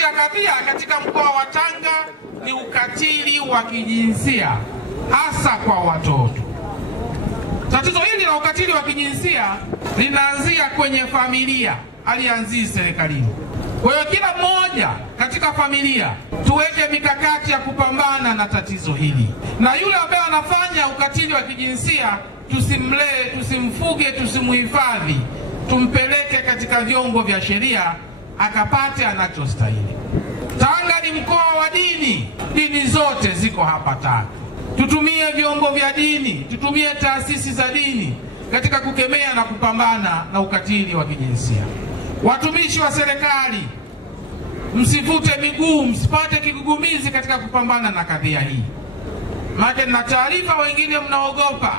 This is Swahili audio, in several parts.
kati ya kadhia katika mkoa wa Tanga ni ukatili wa kijinsia, hasa kwa watoto. Tatizo hili la ukatili wa kijinsia linaanzia kwenye familia, halianzii serikalini. Kwa hiyo kila mmoja katika familia tuweke mikakati ya kupambana na tatizo hili, na yule ambaye anafanya ukatili wa kijinsia tusimlee, tusimfuge, tusimuhifadhi, tumpeleke katika vyombo vya sheria akapate anachostahili. Tanga ni mkoa wa dini, dini zote ziko hapa Tanga. Tutumie vyombo vya dini, tutumie taasisi za dini katika kukemea na kupambana na ukatili wa kijinsia. Watumishi wa serikali, msivute miguu, msipate kigugumizi katika kupambana na kadhia hii. Maana na taarifa wengine mnaogopa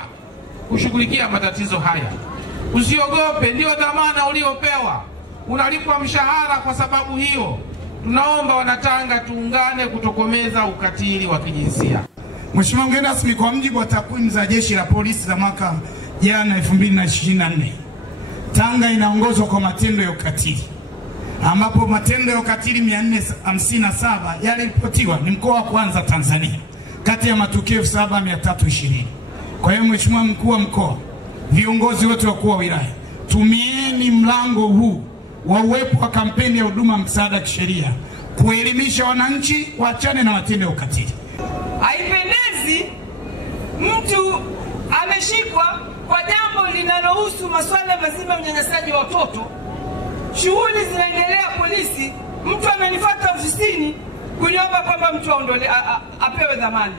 kushughulikia matatizo haya. Usiogope, ndio dhamana uliopewa. Unalipwa mshahara kwa sababu hiyo. Tunaomba Wanatanga tuungane kutokomeza ukatili wa kijinsia. Mheshimiwa mgeni rasmi, kwa mujibu wa takwimu za Jeshi la Polisi za mwaka jana 2024, Tanga inaongozwa kwa matendo ya ukatili, ambapo matendo ya ukatili 457 yaliripotiwa. Ni mkoa wa kwanza Tanzania kati ya matukio 7320. Kwa hiyo Mheshimiwa mkuu wa mkoa, viongozi wote wakuu wa wilaya, tumieni mlango huu wa uwepo wa kampeni ya huduma msaada kisheria kuelimisha wananchi waachane na matendo ya ukatili. Haipendezi mtu ameshikwa kwa jambo linalohusu masuala mazima unyanyasaji wa watoto. Shughuli zinaendelea polisi, mtu amenifuata ofisini kuniomba kwamba mtu apewe dhamana.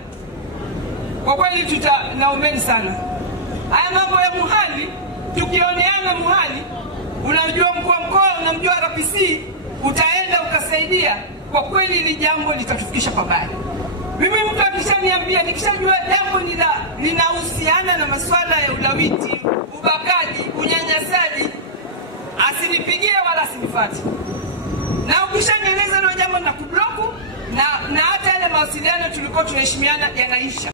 Kwa kweli naombeni sana. Haya mambo ya muhali, tukioneana muhali, unamjua mkuu wa mkoa, unamjua RPC, utaenda ukasaidia, kwa kweli ili jambo litatufikisha pabaya. Mimi mtu akishaniambia, nikishajua jambo linahusiana na masuala ya ulawiti, ubakaji, unyanyasaji, asinipigie wala asinifuate. Na ukishanieleza hilo jambo na kubloku, na hata yale mawasiliano tulikuwa tunaheshimiana yanaisha.